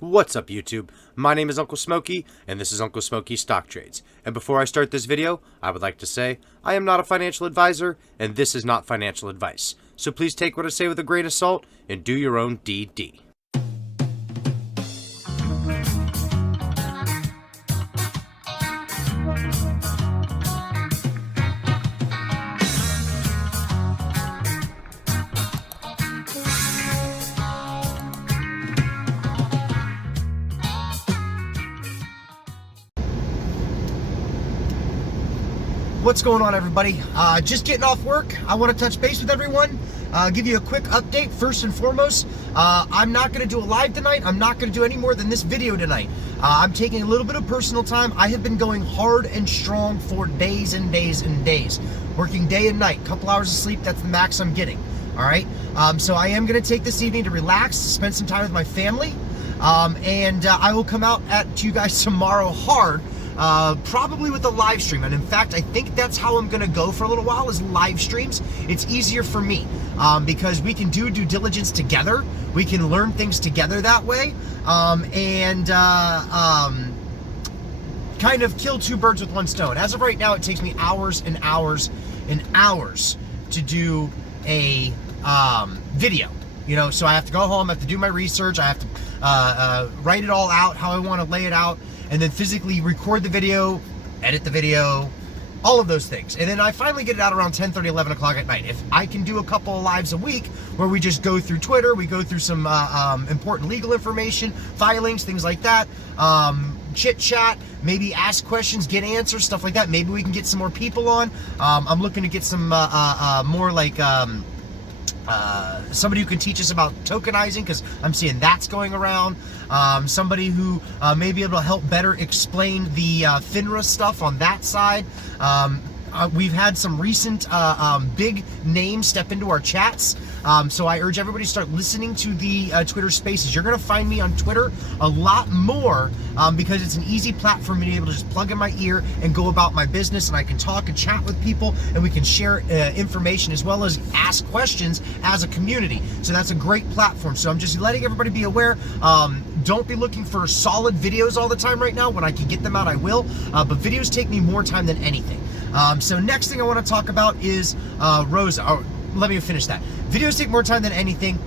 What's up YouTube? My name is Uncle Smokey, and this is Uncle Smokey Stock Trades. And before I start this video, I would like to say, I am not a financial advisor, and this is not financial advice. So please take what I say with a grain of salt, and do your own DD. What's going on, everybody? Just getting off work. I want to touch base with everyone, give you a quick update. First and foremost, I'm not going to do a live tonight. I'm not going to do any more than this video tonight. I'm taking a little bit of personal time. I have been going hard and strong for days and days and days, working day and night, couple hours of sleep. That's the max I'm getting. All right. So I am going to take this evening to relax, spend some time with my family, and I will come out to you guys tomorrow hard. Probably with a live stream, and in fact I think that's how I'm gonna go for a little while, is live streams. It's easier for me because we can do due diligence together, we can learn things together that way, and kind of kill two birds with one stone. As of right now, it takes me hours and hours and hours to do a video, you know, so I have to go home, I have to do my research, I have to write it all out how I want to lay it out, and then physically record the video, edit the video, all of those things. And then I finally get it out around 10:30, 11 o'clock at night. If I can do a couple of lives a week where we just go through Twitter, we go through some important legal information, filings, things like that, chit chat, maybe ask questions, get answers, stuff like that. Maybe we can get some more people on. I'm looking to get some more like somebody who can teach us about tokenizing, because I'm seeing that's going around. Somebody who may be able to help better explain the FINRA stuff on that side. We've had some recent big names step into our chats. So I urge everybody to start listening to the Twitter Spaces. You're going to find me on Twitter a lot more because it's an easy platform for me to be able to just plug in my ear and go about my business, and I can talk and chat with people, and we can share information as well as ask questions as a community. So that's a great platform. So I'm just letting everybody be aware. Don't be looking for solid videos all the time right now. When I can get them out, I will. But videos take me more time than anything. So next thing I want to talk about is Roza. Oh, let me finish that. Videos take more time than anything.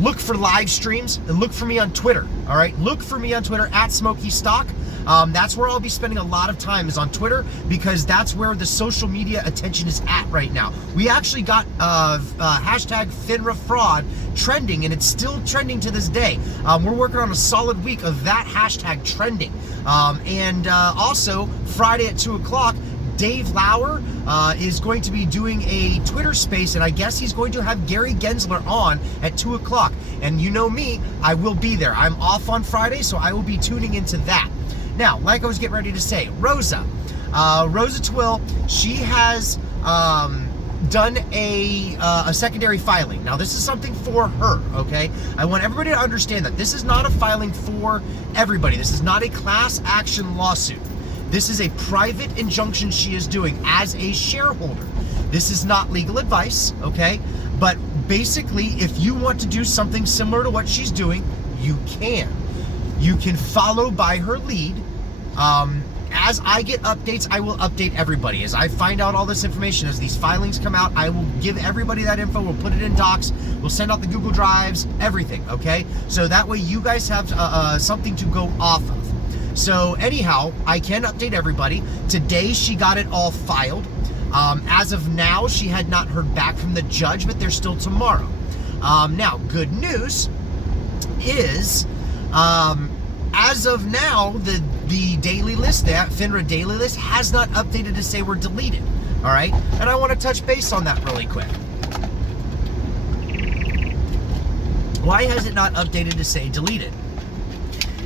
Look for live streams and look for me on Twitter. All right, look for me on Twitter at Smokey Stock. That's where I'll be spending a lot of time, is on Twitter, because that's where the social media attention is at right now. We actually got hashtag FINRA fraud trending, and it's still trending to this day. We're working on a solid week of that hashtag trending. And also Friday at 2 o'clock, Dave Lauer is going to be doing a Twitter space, and I guess he's going to have Gary Gensler on at 2 o'clock. And you know me, I will be there. I'm off on Friday, so I will be tuning into that. Now, like I was getting ready to say, Roza Twill, she has done a secondary filing. Now, this is something for her, okay? I want everybody to understand that this is not a filing for everybody. This is not a class action lawsuit. This is a private injunction she is doing as a shareholder. This is not legal advice, okay? But basically, if you want to do something similar to what she's doing, you can. You can follow by her lead. As I get updates, I will update everybody. As I find out all this information, as these filings come out, I will give everybody that info. We'll put it in docs. We'll send out the Google Drives, everything, okay? So that way you guys have something to go off of. So anyhow, I can update everybody. Today she got it all filed. As of now, she had not heard back from the judge, but they're still tomorrow. Now, good news is, as of now, the daily list, that FINRA daily list, has not updated to say we're deleted. All right, and I want to touch base on that really quick. Why has it not updated to say deleted?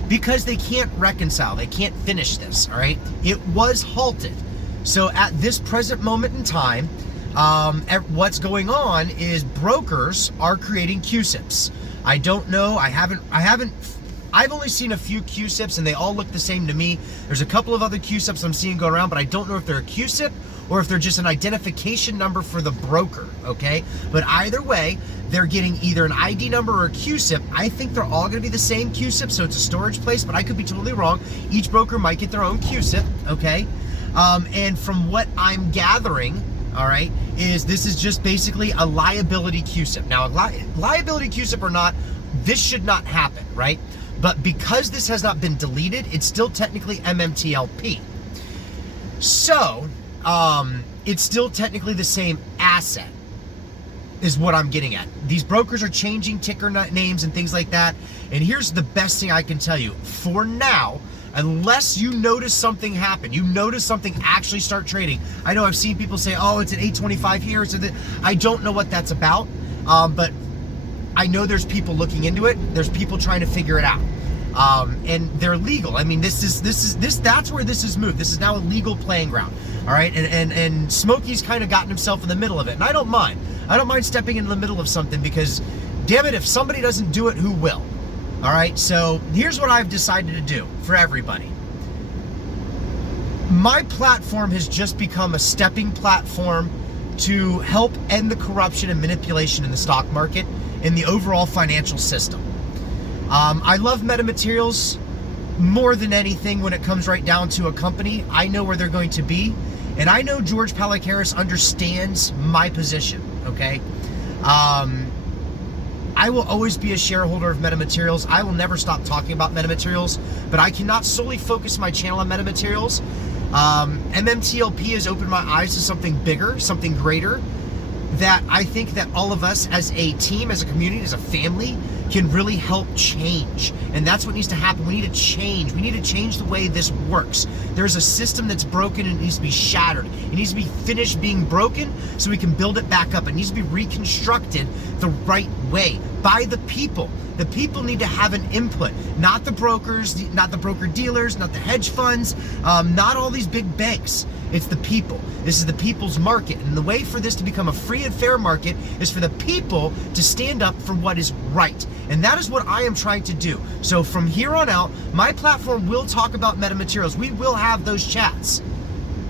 Because they can't reconcile, they can't finish this, all right? It was halted. So at this present moment in time, what's going on is brokers are creating QSIPs. I don't know, I've only seen a few QSIPs and they all look the same to me. There's a couple of other QSIPs I'm seeing go around, but I don't know if they're a QSIP or if they're just an identification number for the broker, okay? But either way, they're getting either an ID number or a QSIP. I think they're all gonna be the same QSIP, so it's a storage place, but I could be totally wrong. Each broker might get their own QSIP, okay? And from what I'm gathering, all right, is this is just basically a liability QSIP. Now, liability QSIP or not, this should not happen, right? But because this has not been deleted, it's still technically MMTLP. So, it's still technically the same asset, is what I'm getting at. These brokers are changing ticker names and things like that. And here's the best thing I can tell you. For now, unless you notice something happen, you notice something actually start trading. I know I've seen people say, oh, it's an 825 here. So that I don't know what that's about, but I know there's people looking into it. There's people trying to figure it out. And they're legal. I mean, that's where this is moved. This is now a legal playing ground. All right. And Smokey's kind of gotten himself in the middle of it. And I don't mind. I don't mind stepping into the middle of something because, damn it, if somebody doesn't do it, who will? All right. So here's what I've decided to do for everybody. My platform has just become a stepping platform to help end the corruption and manipulation in the stock market, in the overall financial system. I love metamaterials more than anything when it comes right down to a company. I know where they're going to be, and I know George Palacaris understands my position, okay? I will always be a shareholder of metamaterials. I will never stop talking about metamaterials, but I cannot solely focus my channel on metamaterials. MMTLP has opened my eyes to something bigger, something greater, that I think that all of us as a team, as a community, as a family, can really help change. And that's what needs to happen. We need to change. We need to change the way this works. There's a system that's broken and it needs to be shattered. It needs to be finished being broken so we can build it back up. It needs to be reconstructed the right way by the people. The people need to have an input, not the brokers, not the broker dealers, not the hedge funds, not all these big banks. It's the people. This is the people's market. And the way for this to become a free and fair market is for the people to stand up for what is right. And that is what I am trying to do. So from here on out, my platform will talk about metamaterials. We will have those chats.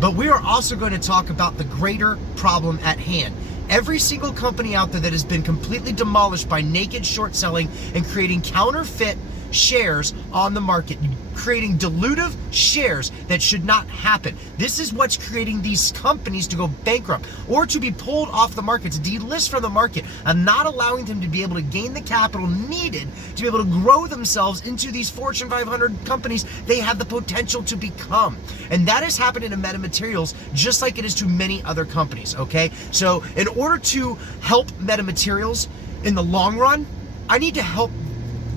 But we are also going to talk about the greater problem at hand. Every single company out there that has been completely demolished by naked short selling and creating counterfeit shares on the market, creating dilutive shares that should not happen. This is what's creating these companies to go bankrupt or to be pulled off the market, to delist from the market, and not allowing them to be able to gain the capital needed to be able to grow themselves into these Fortune 500 companies they have the potential to become. And that has happened in metamaterials just like it is to many other companies, okay? So in order to help metamaterials in the long run, I need to help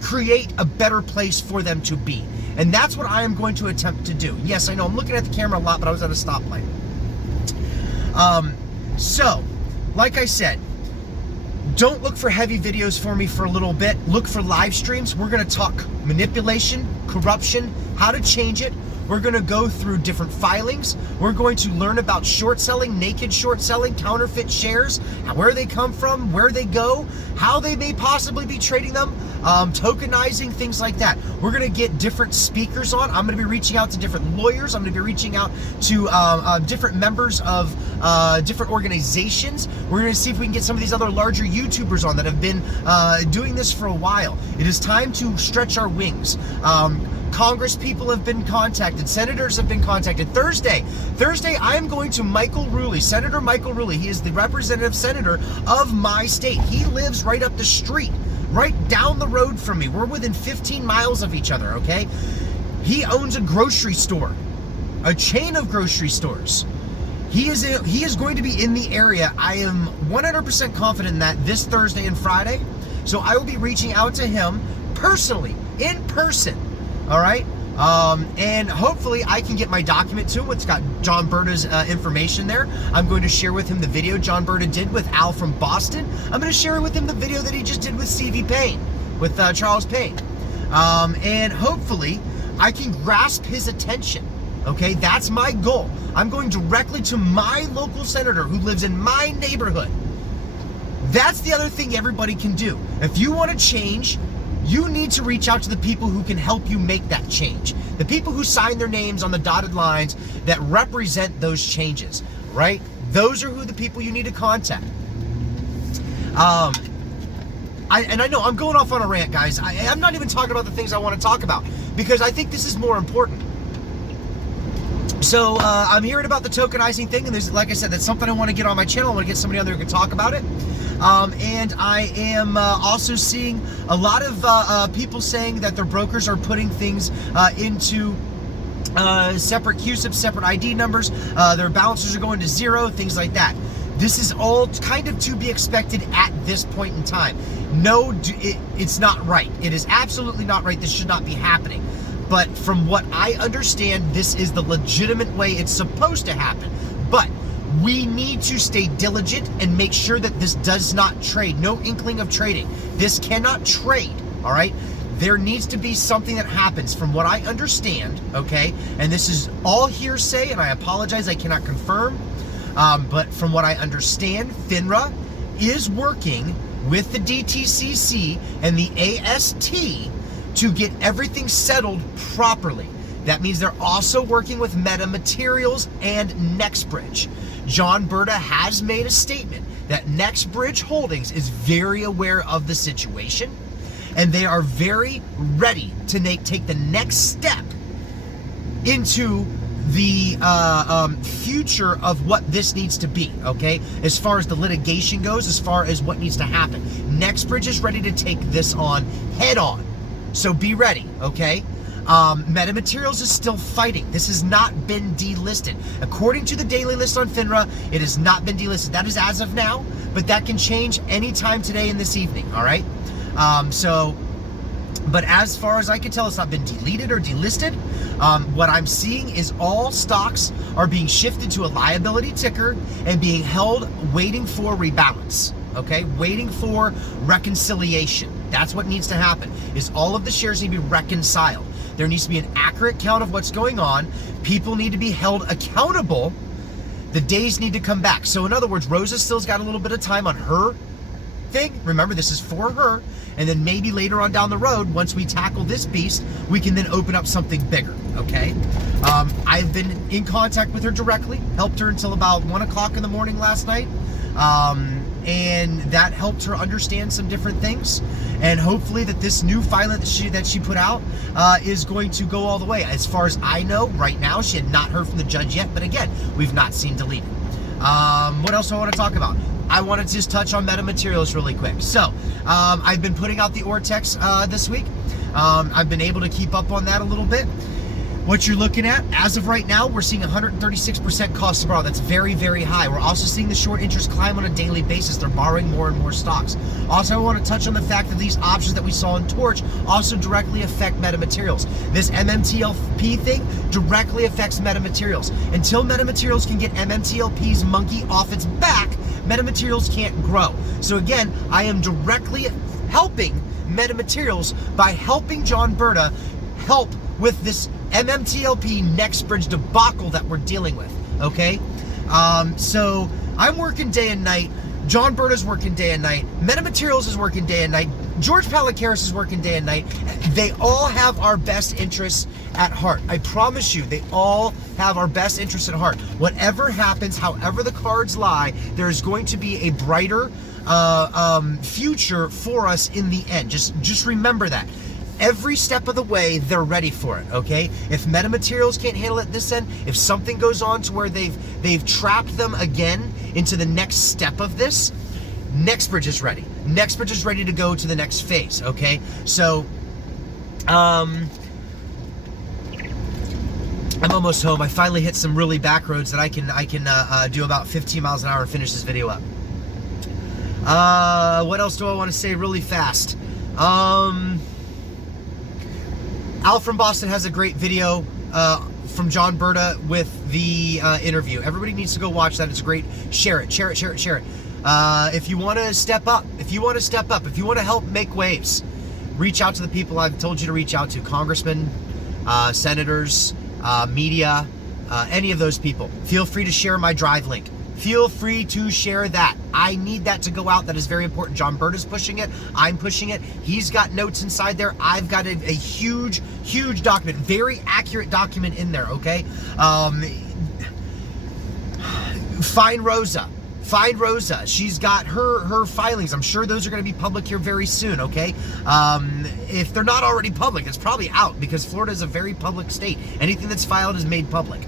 create a better place for them to be. And that's what I am going to attempt to do. Yes, I know I'm looking at the camera a lot, but I was at a stoplight. So, like I said, don't look for heavy videos for me for a little bit. Look for live streams. We're going to talk manipulation, corruption, how to change it. We're going to go through different filings. We're going to learn about short selling, naked short selling, counterfeit shares, where they come from, where they go, how they may possibly be trading them, tokenizing, things like that. We're going to get different speakers on. I'm going to be reaching out to different lawyers. I'm going to be reaching out to different members of different organizations. We're going to see if we can get some of these other larger YouTubers on that have been doing this for a while. It is time to stretch our wings. Congress people have been contacted. Senators have been contacted. Thursday, I am going to Michael Ruley, Senator Michael Ruley. He is the representative senator of my state. He lives right up the street, right down the road from me. We're within 15 miles of each other, okay? He owns a grocery store, a chain of grocery stores. He is going to be in the area. I am 100% confident in that this Thursday and Friday. So I will be reaching out to him personally, in person. All right, and hopefully I can get my document to him. It's got John Berta's information there. I'm going to share with him the video John Berta did with Al from Boston. I'm going to share with him the video that he just did with CV Payne, with Charles Payne, and hopefully I can grasp his attention. Okay, that's my goal. I'm going directly to my local senator who lives in my neighborhood. That's the other thing everybody can do. If you want to change, you need to reach out to the people who can help you make that change. The people who sign their names on the dotted lines that represent those changes. right? Those are who the people you need to contact. I know I'm going off on a rant, guys. I'm not even talking about the things I want to talk about because I think this is more important. So I'm hearing about the tokenizing thing, and there's, like I said, that's something I want to get on my channel. I want to get somebody on there who can talk about it. And I am also seeing a lot of people saying that their brokers are putting things into separate QSIPs, separate ID numbers. Their balances are going to zero, things like that. This is all kind of to be expected at this point in time. No, it's not right. It is absolutely not right. This should not be happening. But from what I understand, this is the legitimate way it's supposed to happen. But we need to stay diligent and make sure that this does not trade. No inkling of trading. This cannot trade, all right? There needs to be something that happens from what I understand, okay? And this is all hearsay, and I apologize, I cannot confirm. But from what I understand, FINRA is working with the DTCC and the AST to get everything settled properly. That means they're also working with Meta Materials and NextBridge. John Berta has made a statement that NextBridge Holdings is very aware of the situation, and they are very ready to take the next step into the future of what this needs to be, okay? As far as the litigation goes, as far as what needs to happen. NextBridge is ready to take this on head on. So be ready, okay? Meta Materials is still fighting. This has not been delisted. According to the daily list on FINRA, it has not been delisted. That is as of now, but that can change anytime today and this evening, all right? But as far as I can tell, it's not been deleted or delisted. What I'm seeing is all stocks are being shifted to a liability ticker and being held waiting for rebalance, okay? Waiting for reconciliation. That's what needs to happen, is all of the shares need to be reconciled. There needs to be an accurate count of what's going on. People need to be held accountable. The days need to come back. So in other words, Rosa still's got a little bit of time on her thing. Remember, this is for her. And then maybe later on down the road, once we tackle this beast, we can then open up something bigger, okay? I've been in contact with her directly, helped her until about 1 o'clock in the morning last night. And that helped her understand some different things. And hopefully that this new filing that she put out is going to go all the way. As far as I know, right now, she had not heard from the judge yet. But again, we've not seen deleted. What else do I want to talk about? I want to just touch on Meta Materials really quick. So, I've been putting out the Ortex this week. I've been able to keep up on that a little bit. What you're looking at, as of right now, we're seeing 136% cost to borrow. That's very, very high. We're also seeing the short interest climb on a daily basis. They're borrowing more and more stocks. Also, I want to touch on the fact that these options that we saw in Torch also directly affect Meta Materials. This MMTLP thing directly affects Meta Materials. Until Meta Materials can get MMTLP's monkey off its back, Meta Materials can't grow. So again, I am directly helping Meta Materials by helping John Berta help with this MMTLP NextBridge debacle that we're dealing with, okay? So I'm working day and night. John Berta's working day and night. Meta Materials is working day and night. George Palicaris is working day and night. They all have our best interests at heart. I promise you, they all have our best interests at heart. Whatever happens, however the cards lie, there is going to be a brighter future for us in the end. Just remember that. Every step of the way, they're ready for it, okay? If Meta Materials can't handle it this end, if something goes on to where they've trapped them again into the next step of this, NextBridge is ready. NextBridge is ready to go to the next phase, okay? So, I'm almost home. I finally hit some really back roads that I can do about 15 miles an hour and finish this video up. What else do I want to say really fast? Al from Boston has a great video from John Berta with the interview. Everybody needs to go watch that. It's great. Share it, share it, share it, share it. If you want to step up, if you want to help make waves, reach out to the people I've told you to reach out to. Congressmen, senators, media, any of those people. Feel free to share my drive link. Feel free to share that. I need that to go out. That is very important. John Berta's pushing it. I'm pushing it. He's got notes inside there. I've got a huge, huge document, very accurate document in there, okay? Find Roza. Find Roza. She's got her filings. I'm sure those are going to be public here very soon, okay? If they're not already public, it's probably out because Florida is a very public state. Anything that's filed is made public.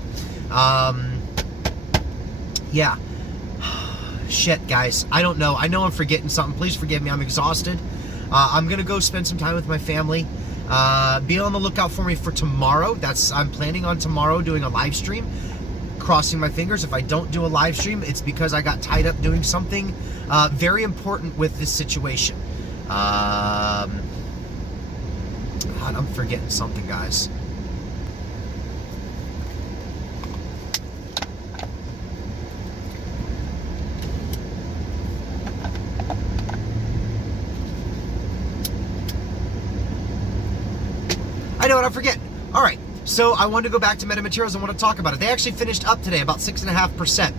Yeah. Shit, guys. I don't know. I know I'm forgetting something. Please forgive me. I'm exhausted. I'm going to go spend some time with my family. Be on the lookout for me for tomorrow. I'm planning on tomorrow doing a live stream. Crossing my fingers. If I don't do a live stream, it's because I got tied up doing something very important with this situation. God, I'm forgetting something, guys. I know what I'm forgetting. All right. So I wanted to go back to metamaterials and want to talk about it. They actually finished up today about 6.5%.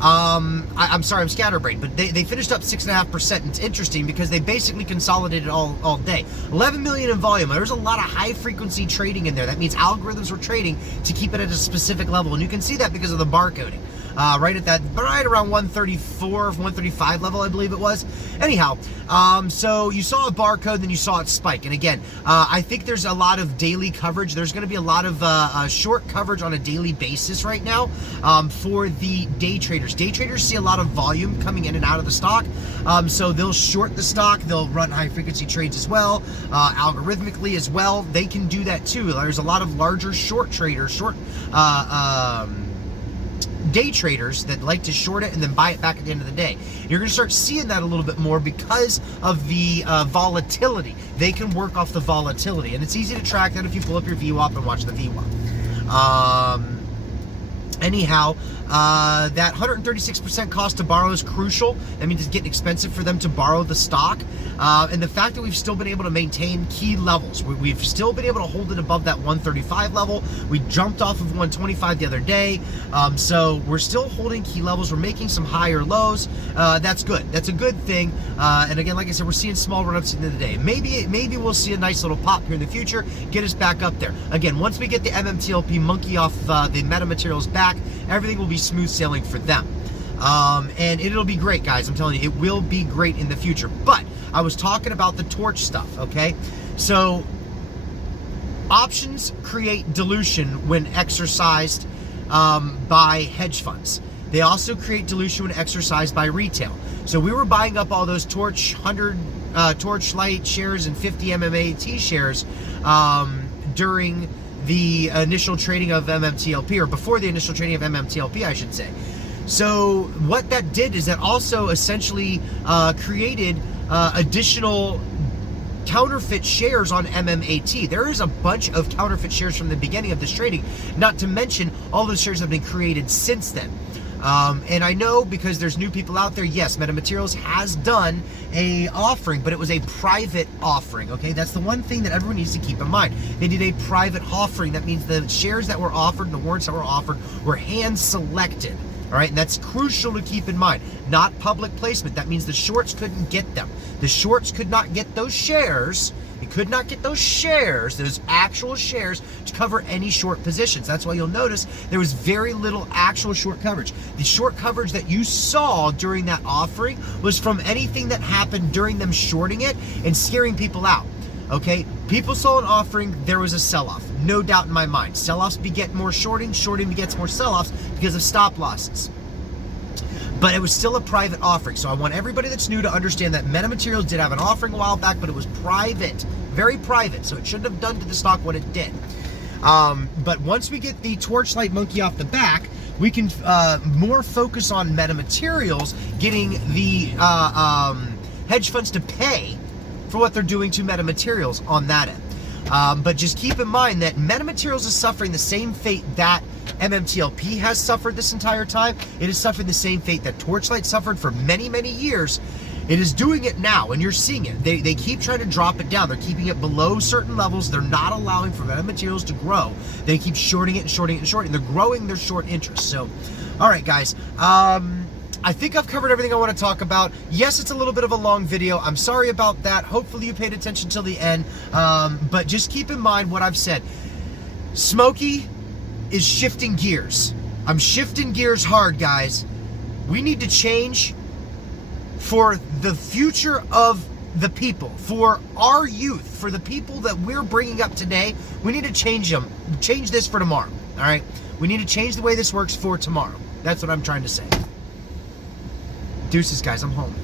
I'm sorry, I'm scatterbrained, but they finished up 6.5%. And it's interesting because they basically consolidated all day. 11 million in volume. There's a lot of high frequency trading in there. That means algorithms were trading to keep it at a specific level, and you can see that because of the barcoding. Right around 134, 135 level, I believe it was. Anyhow, so you saw a barcode, then you saw it spike. And again, I think there's a lot of daily coverage. There's going to be a lot of short coverage on a daily basis right now for the day traders. Day traders see a lot of volume coming in and out of the stock, so they'll short the stock. They'll run high frequency trades as well, algorithmically as well. They can do that too. There's a lot of larger short traders, day traders that like to short it and then buy it back at the end of the day. You're going to start seeing that a little bit more because of the volatility. They can work off the volatility, and it's easy to track that if you pull up your VWAP and watch the VWAP. Anyhow, that 136% cost to borrow is crucial. That means it's getting expensive for them to borrow the stock. And the fact that we've still been able to maintain key levels. We've still been able to hold it above that 135 level. We jumped off of 125 the other day. So we're still holding key levels. We're making some higher lows. That's good. That's a good thing. And again, like I said, we're seeing small run-ups at the end of the day. Maybe we'll see a nice little pop here in the future, get us back up there. Again, once we get the MMTLP monkey off the metamaterials back, everything will be smooth sailing for them. And it'll be great, guys. I'm telling you, it will be great in the future. But I was talking about the torch stuff, okay? So options create dilution when exercised by hedge funds. They also create dilution when exercised by retail. So we were buying up all those Torchlight shares and 50 MMAT shares during the initial trading of MMTLP, or before the initial trading of MMTLP, I should say. So what that did is that also essentially created additional counterfeit shares on MMAT. There is a bunch of counterfeit shares from the beginning of this trading, not to mention all those shares have been created since then. And I know because there's new people out there, yes, MetaMaterials has done a offering, but it was a private offering, okay? That's the one thing that everyone needs to keep in mind. They did a private offering. That means the shares that were offered, the warrants that were offered, were hand-selected, all right? And that's crucial to keep in mind. Not public placement. That means the shorts couldn't get them. The shorts could not get those shares. You could not get those shares, those actual shares, to cover any short positions. That's why you'll notice there was very little actual short coverage. The short coverage that you saw during that offering was from anything that happened during them shorting it and scaring people out. Okay? People saw an offering, there was a sell-off. No doubt in my mind. Sell-offs beget more shorting, shorting begets more sell-offs because of stop losses. But it was still a private offering. So I want everybody that's new to understand that MetaMaterials did have an offering a while back, but it was private, very private. So it shouldn't have done to the stock what it did. But once we get the Torchlight monkey off the back, we can more focus on MetaMaterials getting the hedge funds to pay for what they're doing to MetaMaterials on that end. But just keep in mind that MetaMaterials is suffering the same fate that MMTLP has suffered this entire time. It is suffering the same fate that Torchlight suffered for many, many years. It is doing it now, and you're seeing it. They keep trying to drop it down. They're keeping it below certain levels. They're not allowing for MetaMaterials to grow. They keep shorting it and shorting it and shorting. They're growing their short interest. So, all right, guys. I think I've covered everything I want to talk about. Yes, it's a little bit of a long video. I'm sorry about that. Hopefully you paid attention till the end. But just keep in mind what I've said. Smokey is shifting gears. I'm shifting gears hard, guys. We need to change for the future of the people, for our youth, for the people that we're bringing up today. We need to change this for tomorrow, all right? We need to change the way this works for tomorrow. That's what I'm trying to say. Deuces, guys, I'm home.